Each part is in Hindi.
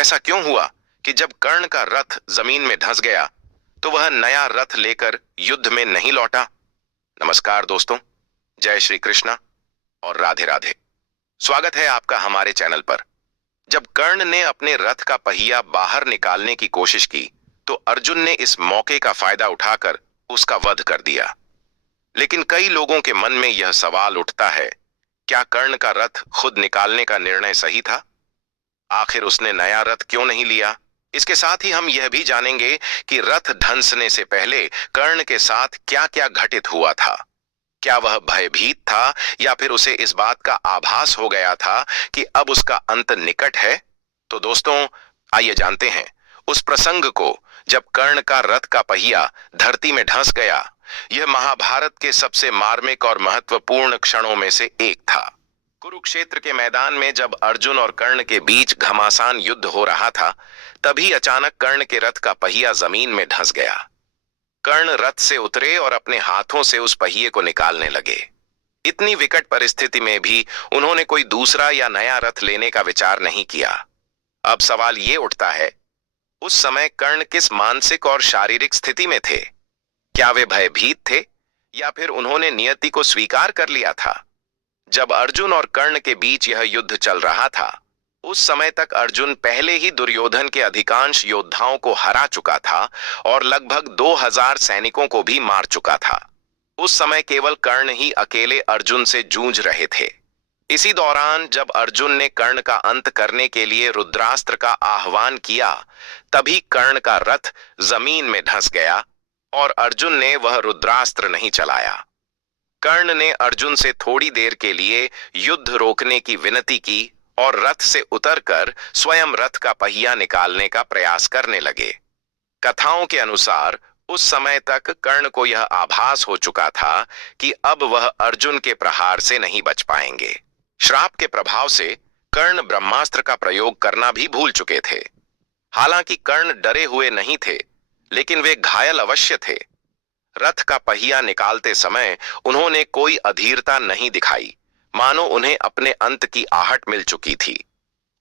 ऐसा क्यों हुआ कि जब कर्ण का रथ जमीन में धंस गया तो वह नया रथ लेकर युद्ध में नहीं लौटा? नमस्कार दोस्तों, जय श्री कृष्णा और राधे राधे। स्वागत है आपका हमारे चैनल पर। जब कर्ण ने अपने रथ का पहिया बाहर निकालने की कोशिश की तो अर्जुन ने इस मौके का फायदा उठाकर उसका वध कर दिया। लेकिन कई लोगों के मन में यह सवाल उठता है, क्या कर्ण का रथ खुद निकालने का निर्णय सही था? आखिर उसने नया रथ क्यों नहीं लिया? इसके साथ ही हम यह भी जानेंगे कि रथ धंसने से पहले कर्ण के साथ क्या क्या घटित हुआ था। क्या वह भयभीत था या फिर उसे इस बात का आभास हो गया था कि अब उसका अंत निकट है? तो दोस्तों, आइए जानते हैं उस प्रसंग को जब कर्ण का रथ का पहिया धरती में धंस गया। यह महाभारत के सबसे मार्मिक और महत्वपूर्ण क्षणों में से एक था। कुरुक्षेत्र के मैदान में जब अर्जुन और कर्ण के बीच घमासान युद्ध हो रहा था, तभी अचानक कर्ण के रथ का पहिया जमीन में धंस गया। कर्ण रथ से उतरे और अपने हाथों से उस पहिए को निकालने लगे। इतनी विकट परिस्थिति में भी उन्होंने कोई दूसरा या नया रथ लेने का विचार नहीं किया। अब सवाल ये उठता है, उस समय कर्ण किस मानसिक और शारीरिक स्थिति में थे? क्या वे भयभीत थे या फिर उन्होंने नियति को स्वीकार कर लिया था? जब अर्जुन और कर्ण के बीच यह युद्ध चल रहा था, उस समय तक अर्जुन पहले ही दुर्योधन के अधिकांश योद्धाओं को हरा चुका था और लगभग 2000 सैनिकों को भी मार चुका था। उस समय केवल कर्ण ही अकेले अर्जुन से जूझ रहे थे। इसी दौरान जब अर्जुन ने कर्ण का अंत करने के लिए रुद्रास्त्र का आह्वान किया, तभी कर्ण का रथ जमीन में धंस गया और अर्जुन ने वह रुद्रास्त्र नहीं चलाया। कर्ण ने अर्जुन से थोड़ी देर के लिए युद्ध रोकने की विनती की और रथ से उतरकर स्वयं रथ का पहिया निकालने का प्रयास करने लगे। कथाओं के अनुसार उस समय तक कर्ण को यह आभास हो चुका था कि अब वह अर्जुन के प्रहार से नहीं बच पाएंगे। श्राप के प्रभाव से कर्ण ब्रह्मास्त्र का प्रयोग करना भी भूल चुके थे। हालांकि कर्ण डरे हुए नहीं थे, लेकिन वे घायल अवश्य थे। रथ का पहिया निकालते समय उन्होंने कोई अधीरता नहीं दिखाई, मानो उन्हें अपने अंत की आहट मिल चुकी थी।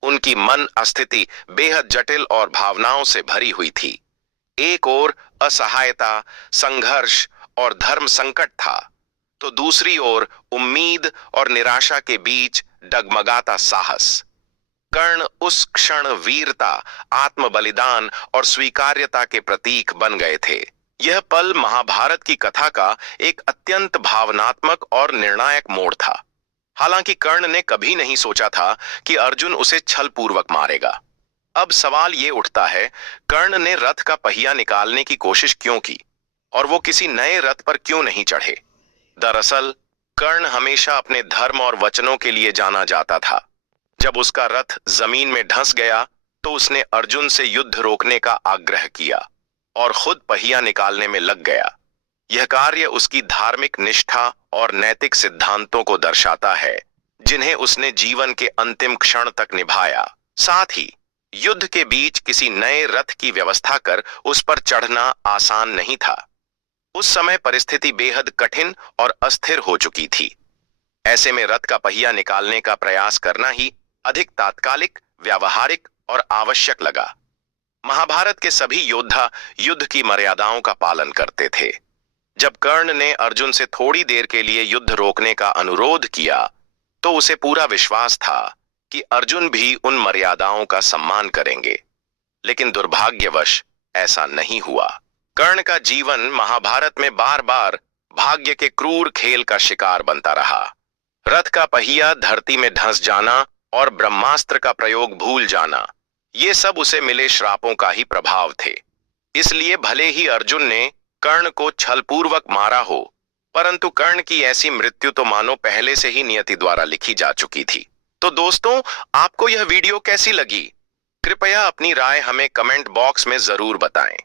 उनकी मन स्थिति बेहद जटिल और भावनाओं से भरी हुई थी। एक ओर असहायता, संघर्ष और धर्म संकट था, तो दूसरी ओर उम्मीद और निराशा के बीच डगमगाता साहस। कर्ण उस क्षण वीरता, आत्म बलिदान और स्वीकार्यता के प्रतीक बन गए थे। यह पल महाभारत की कथा का एक अत्यंत भावनात्मक और निर्णायक मोड़ था। हालांकि कर्ण ने कभी नहीं सोचा था कि अर्जुन उसे छलपूर्वक मारेगा। अब सवाल ये उठता है, कर्ण ने रथ का पहिया निकालने की कोशिश क्यों की और वो किसी नए रथ पर क्यों नहीं चढ़े? दरअसल कर्ण हमेशा अपने धर्म और वचनों के लिए जाना जाता था। जब उसका रथ जमीन में धंस गया तो उसने अर्जुन से युद्ध रोकने का आग्रह किया और खुद पहिया निकालने में लग गया। यह कार्य उसकी धार्मिक निष्ठा और नैतिक सिद्धांतों को दर्शाता है, जिन्हें उसने जीवन के अंतिम क्षण तक निभाया। साथ ही युद्ध के बीच किसी नए रथ की व्यवस्था कर उस पर चढ़ना आसान नहीं था। उस समय परिस्थिति बेहद कठिन और अस्थिर हो चुकी थी। ऐसे में रथ का पहिया निकालने का प्रयास करना ही अधिक तात्कालिक, व्यावहारिक और आवश्यक लगा। महाभारत के सभी योद्धा युद्ध की मर्यादाओं का पालन करते थे। जब कर्ण ने अर्जुन से थोड़ी देर के लिए युद्ध रोकने का अनुरोध किया, तो उसे पूरा विश्वास था कि अर्जुन भी उन मर्यादाओं का सम्मान करेंगे। लेकिन दुर्भाग्यवश ऐसा नहीं हुआ। कर्ण का जीवन महाभारत में बार बार भाग्य के क्रूर खेल का शिकार बनता रहा। रथ का पहिया धरती में धंस जाना और ब्रह्मास्त्र का प्रयोग भूल जाना, ये सब उसे मिले श्रापों का ही प्रभाव थे। इसलिए भले ही अर्जुन ने कर्ण को छलपूर्वक मारा हो, परंतु कर्ण की ऐसी मृत्यु तो मानो पहले से ही नियति द्वारा लिखी जा चुकी थी। तो दोस्तों, आपको यह वीडियो कैसी लगी? कृपया अपनी राय हमें कमेंट बॉक्स में जरूर बताएं।